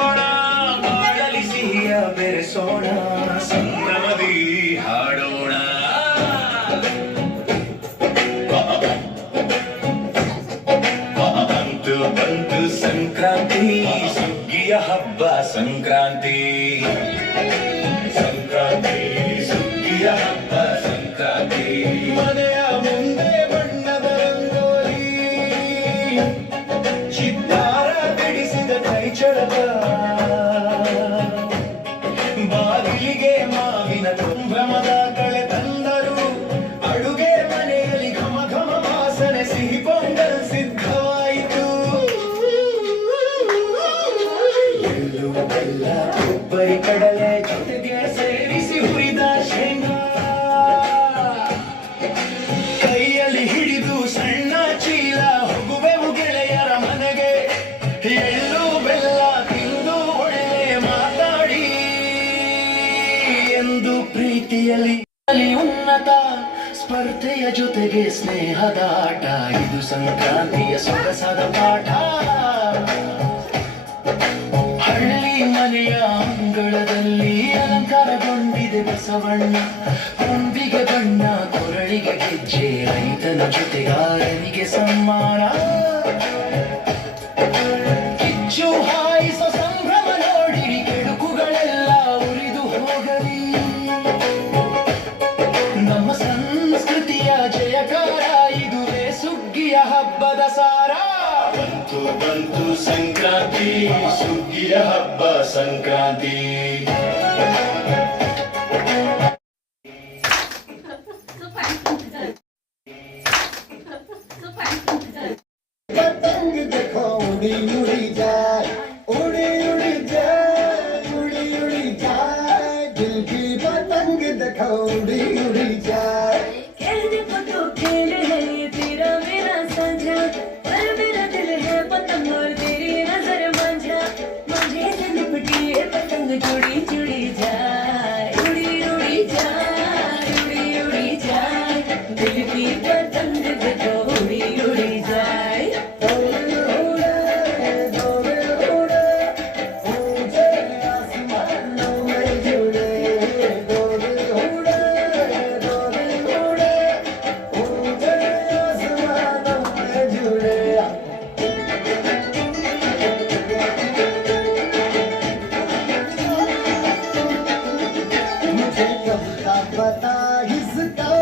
ಬಾಳಲಿ ಸಿಹಿಯ ಬೆರೆಸೋಣ, ಸಂಭ್ರಮದಿ ಹಾಡೋಣ. ಬಂತು ಬಂತು ಸಂಕ್ರಾಂತಿ, ಸುಗ್ಗಿಯ ಹಬ್ಬ ಸಂಕ್ರಾಂತಿ. ಸಂಕ್ರಾಂತಿ ಸುಗ್ಗಿಯ ಹಬ್ಬ ಸಂಕ್ರಾಂತಿ. ಮನೆಯ ಮುಂದೆ ಬಣ್ಣದ ರಂಗೋಲಿ, ಚಿತ್ತಾರ ಬಿಡಿಸಿದ ಕೈಚಳಕ, ಬಾಗಿಲಿಗೆ ಮಾವಿನ ಸಂಭ್ರಮದ ಕಳೆ ತಂದರು. ಅಡುಗೆ ಮನೆಯಲ್ಲಿ ಘಮ ಘಮ ವಾಸನೆ, ಸಿಹಿ ಪೊಂಗಲ್ ಸಿದ್ಧವಾಯಿತು. ಎಳ್ಳು ಬೆಲ್ಲ ಕೊಬ್ಬರಿ ಕಡಲೆ ಜೊತೆಗೆ ಸೇರಿಸಿ ಹುರಿದ ಶೇಂಗಾ, ಕೈಯಲ್ಲಿ ಹಿಡಿದು ಸಣ್ಣ ಚೀಲ ಹೋಗುವೆವು ಗೆಳೆಯರ ಮನೆಗೆ. ಎಳ್ಳು ಬೆಲ್ಲ ತಿಂದು ಒಳ್ಳೆ ಮಾತಾಡಿ ಎಂದು ಪ್ರೀತಿಯಲ್ಲಿ ಉನ್ನತ ಸ್ಪರ್ಧೆಯ ಜೊತೆಗೆ ಸ್ನೇಹದ ಆಟ. ಇದು ಸಂಕ್ರಾಂತಿಯ ಸೊಗಸಾದ ಪಾಠ. ಹಳ್ಳಿ ಮನೆಯ ಅಂಗಳದಲ್ಲಿ ಅಲಂಕಾರಗೊಂಡಿದೆ ಬಸವಣ್ಣ. ಕೊಂಬಿಗೆ ಬಣ್ಣ, ಕೊರಳಿಗೆ ಗೆಜ್ಜೆ, ರೈತನ ಜೊತೆಗಾರನಿಗೆ ಸಮ್ಮಾನ. ಕಿಚ್ಚು ಹಾಯಿಸೋ ಸಂಭ್ರಮ ನೋಡಿರಿ, ಕೆಡುಕುಗಳೆಲ್ಲ ಉರಿದು ಹೋಗಲಿ. ನಮ್ಮ ಸಂಸ್ಕೃತಿಯ ಜಯಕಾರ, ಇದುವೇ ಸುಗ್ಗಿಯ ಹಬ್ಬದ ಸಾರ. ಬಂತು ಬಂತು ಸಂಕ್ರಾಂತಿ, ಸುಗ್ಗಿಯ ಹಬ್ಬ ಸಂಕ್ರಾಂತಿ. पतंग देखो उड़ी उड़ी जाए, उड़ी उड़ी जाए, उड़ी उड़ी जाए, दिल की पतंग देखो उड़ी उड़ी जाए. कहने को तो खेल है ये तेरा मेरा साझा, पर मेरा दिल है पतंग और तेरी नजर मांझा. मुझे से लिपटी ये पतंग जुड़ी जुड़ी जाए, उड़ी उड़ी जाए, उड़ी उड़ी जाए, दिल की पतंग देखो उड़ी उड़ी जाए. पता इसका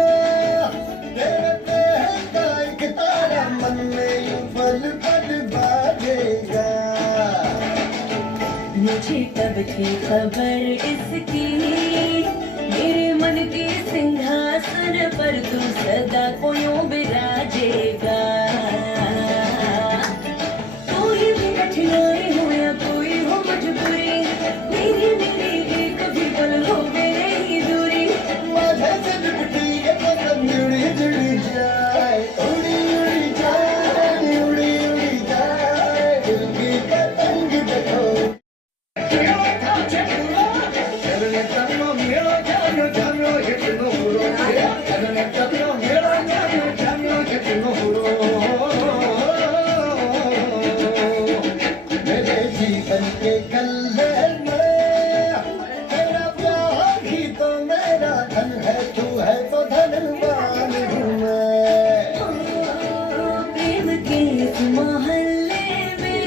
तेरे पे है का एक तारा, मन में यूं पल पल बाजेगा. मुझे कब थी खबर इसकी, मेरे मन के सिंहासन पर तू सदा कोयों विराजेगा. कोई भी कठिनाई हो या कोई हो मजबूरी, मेरी मेरी एक भी पल हो नहीं दूरी. माझे से लिपटी ये पतंग जुड़ी जुड़ी जाए, उड़ी उड़ी जाए, उड़ी उड़ी जाए, दिल की पतंग देखो. मेरे जीवन के कलर में तेरा प्यार ही तो मेरा धन है, तू है तो धनवान हूँ मैं. प्रेम के इस मोहल्ले में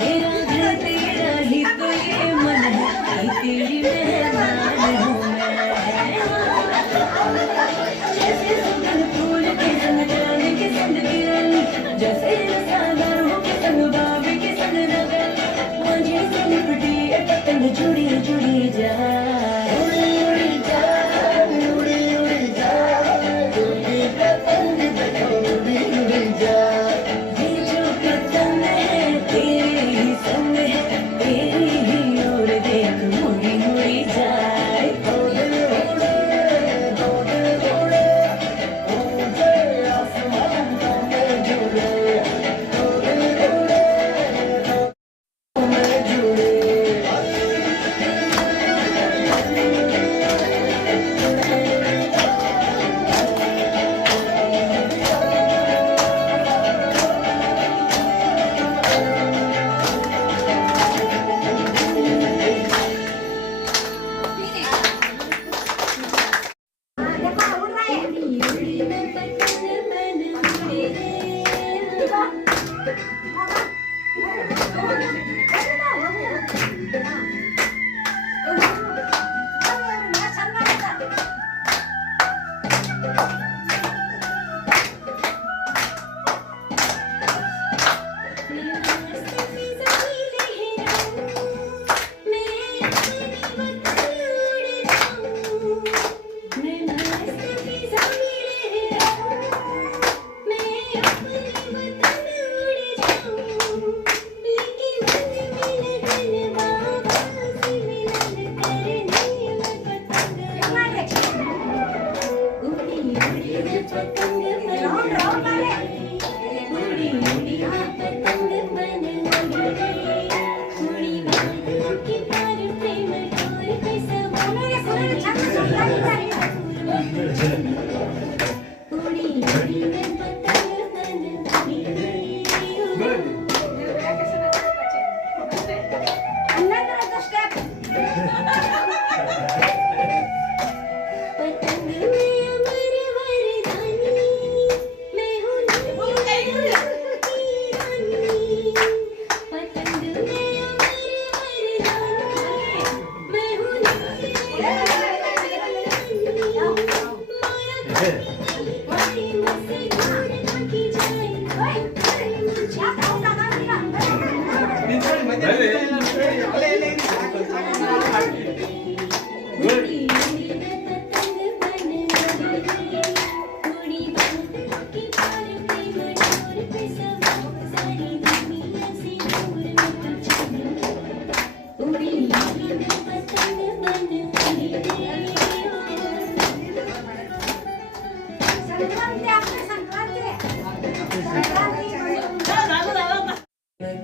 मेरा घर तेरा ही तो ये मन है, तेरी मेहमान हूँ मैं. जैसे सुगंध फूल के संग जाने के संग किरण, जैसे रसादारों के संग बाबे के संग नगर, मुझे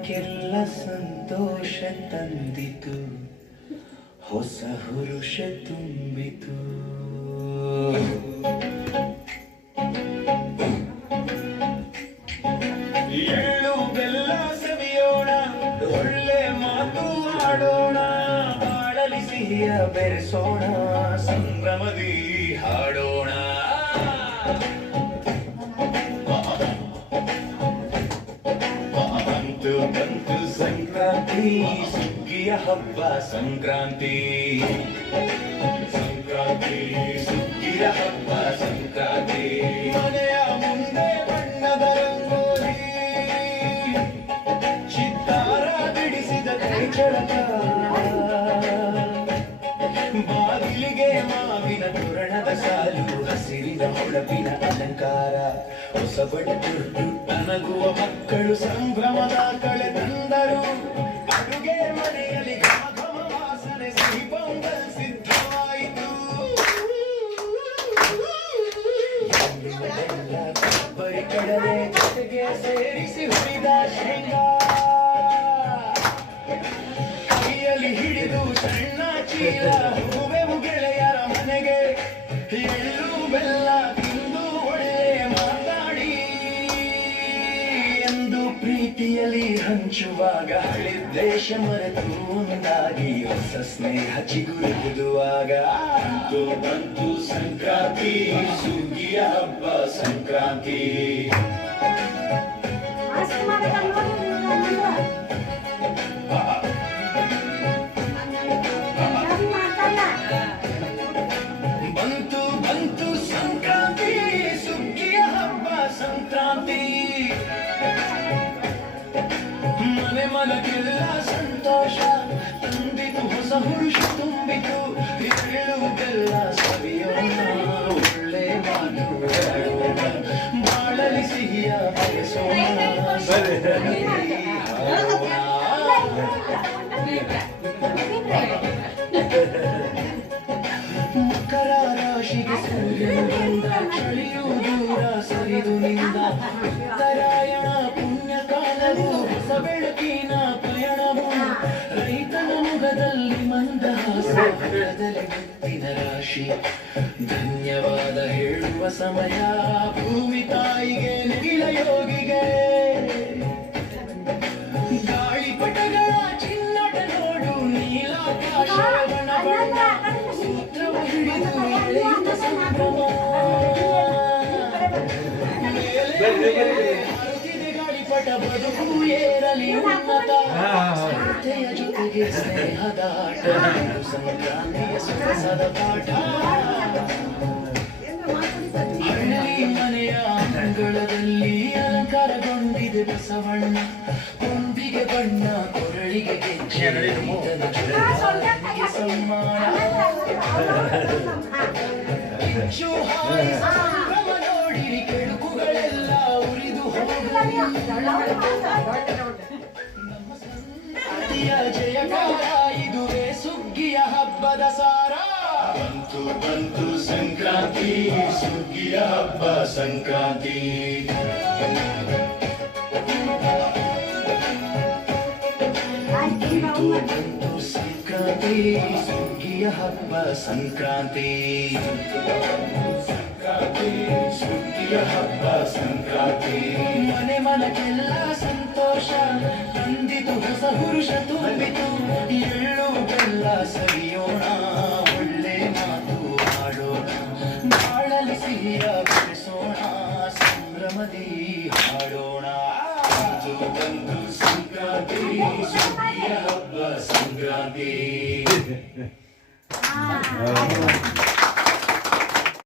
ಕೆಲ್ಲ ಸಂತೋಷ ತಂದಿತು, ಹೊಸ ಹುರುಷ ತುಂಬಿತು. ಎಳ್ಳು ಬೆಲ್ಲ ಸವಿಯೋಣ, ಒಳ್ಳೆ ಮಾತು ಆಡೋಣ, ಬಾಳಲಿ ಸಿಹಿಯ ಬೆರೆಸೋಣ, ಸಂಭ್ರಮದಿ ಹಾಡೋಣ. ಬಂತು ಬಂತು ಸಂಕ್ರಾಂತಿ, ಸುಗ್ಗಿಯ ಹಬ್ಬ ಸಂಕ್ರಾಂತಿ. ಸಂಕ್ರಾಂತಿ ಸುಗ್ಗಿಯ ಹಬ್ಬ ಸಂಕ್ರಾಂತಿ. ಮನೆಯ ಮುಂದೆ ಬಣ್ಣದ ರಂಗೋಲಿ, ಚಿತ್ತಾರ ಬಿಡಿಸಿದ ಕೈಚಳಕ, ಬಾಗಿಲಿಗೆ ಮಾವಿನ ತೋರಣದ ಸಾಲು, ಹಸಿರಿನ ಹೊಳಪಿನ ಅಲಂಕಾರ, ಹೊಸ ಬಟ್ಟು ನಗುವ ಮಕ್ಕಳು ಸಂಭ್ರಮದ ಕಳೆ ತಂದರು. ಅಡುಗೆ ಮನೆಯಲ್ಲಿ ಘಮ ವಾಸನೆ, ಸಿಹಿ ಪೊಂಗಲ್ ಸಿದ್ಧವಾಯಿತು. ಕೊಬ್ಬರಿ ಕಡಲೆ ಜೊತೆಗೆ ಸೇರಿಸಿ ಹುರಿದ ಶೇಂಗಾ, ಕೈಯಲ್ಲಿ ಹಿಡಿದು ಸಣ್ಣ ಚೀಲ ಹೂವೆವು ಗೆಳೆಯರ ಮನೆಗೆ. ಎಳ್ಳು ಬೆಲ್ಲ ತಿಂದು ಒಳ್ಳೆ ಮಾತಾಡಿ ಎಂದು ಪ್ರೀತಿಯಲ್ಲಿ ಹಂಚುವಾಗ, ಹಳಿದ್ದೇಶ ಮರೆತು ಒಂದಾಗಿ ಹೊಸ ಸ್ನೇಹ ಚಿಗುರಿದುವಾಗ. ಬಂತು ಬಂತು ಸಂಕ್ರಾಂತಿ, ಸುಗ್ಗಿಯ ಹಬ್ಬ ಸಂಕ್ರಾಂತಿ. ಬಂತು ಬಂತು ಸಂಕ್ರಾಂತಿ, ಸುಗ್ಗಿಯ ಹಬ್ಬ ಸಂಕ್ರಾಂತಿ. ಮನೆ ಮನಕ್ಕೆಲ್ಲ ಸಂತೋಷ ತಂದಿತು, ಹೊಸ ಹುರುಷ ತುಂಬಿತು. ಎಳ್ಳು ಬೆಲ್ಲ ಸವಿಯೋಣ, ಒಳ್ಳೆ ಮಾತು ಆಡೋಣ, ಬಾಳಲಿ ಸಿಹಿಯ ಬಯಸೋಣ, ಸಂಭ್ರಮದಿ ಹಾಡೋಣ. ಮಕರ ರಾಶಿಗೆ ಸೂರ್ಯನು ಬಂದ, ಚಳಿಯು ದೂರ ಸರಿದು ನಿಂದ. ಉತ್ತರಾಯಣ ಪುಣ್ಯ ಕಾಲವು, ಹೊಸ ಬೆಳಕಿನ ಪಯಣವು, ರೈತನ ಮುಖದಲ್ಲಿ ಮಂದಹಾಸ, ಹೊಲದಲ್ಲಿ ಮುತ್ತಿನ ರಾಶಿ. ಧನ್ಯವಾದ ಹೇಳುವ ಸಮಯ, ಭೂಮಿ ತಾಯಿಗೆ ನೆಗಿಲ ಯೋಗಿಗೆ. ಗಾಳಿಪಟಗಳ ಚಿನ್ನಟ ನೋಡು, ನೀಲಾಕಾಶ ಬಣ ಬಣ್ಣ, ಸೂತ್ರವು ಹಿಡಿದು ಎಳೆಯುತ್ತ ಸಂಭ್ರಮ. ಹರಿದಿದೆ ಗಾಳಿಪಟ, ಬದುಕು ಏರಲಿ ಉನ್ನತ. ಸ್ಪರ್ಧೆಯ ಜೊತೆಗೆ ಸ್ನೇಹದ ಆಟ, ಸಂಕ್ರಾಂತಿಯ ಸೊಗಸದ ಪಾಠ. ಹಳ್ಳಿ ಮನೆಯ ಅಂಗಳದಲ್ಲಿ ಅಲಂಕಾರಗೊಂಡಿದೆ ಬಸವಣ್ಣ, ಕೊಂಬಿಗೆ ಬಣ್ಣ, ಕೊರಳಿಗೆ ಗೆಜ್ಜೆ, ರೈತನ ಜೊತೆಗೆ ಸನ್ಮಾನ. ಕಿಚ್ಚು ಹಾರಿಸಿ ಸಂಭ್ರಮ ನೋಡಿರಿ, ಕೆಡುಕುಗಳೆಲ್ಲ ಉರಿದು ಹೋಗಲಿ. ನಮ್ಮ ಸಂಸ್ಕೃತಿಯ ಜಯಕಾರ, ಇದುವೇ ಸುಗ್ಗಿಯ ಹಬ್ಬದ ಸಾರ. ಬಂತು ಬಂತು ಸಂಕ್ರಾಂತಿ, ಸುಗ್ಗಿಯ ಹಬ್ಬ ಸಂಕ್ರಾಂತಿ. ಬಂತು ಬಂತು ಸಂಕ್ರಾಂತಿ, ಸುಗ್ಗಿಯ ಹಬ್ಬ ಸಂಕ್ರಾಂತಿ. ಸಂಕ್ರಾಂತಿ ಸುಗ್ಗಿಯ ಹಬ್ಬ ಸಂಕ್ರಾಂತಿ. ಮನೆ ಮನಕ್ಕೆಲ್ಲ ಸಂತೋಷ ತಂದಿತು, ಹೊಸ ಹುರುಷ ತುಂಬಿತು. ಎಳ್ಳು ಬೆಲ್ಲ ಸವಿಯೋಣ, ಒಳ್ಳೆ ಮಾತು ಆಡೋಣ, ಬಾಳಲಿ ಸಿಹಿಯ ಬೆರೆಸೋಣ, ಸಂಭ್ರಮದಿ ಹಾಡೋಣ. ಬಂತು ಬಂತು ಸಂಕ್ರಾಂತಿ, ಸುಗ್ಗಿಯ ಹಬ್ಬ ಸಂಕ್ರಾಂತಿ.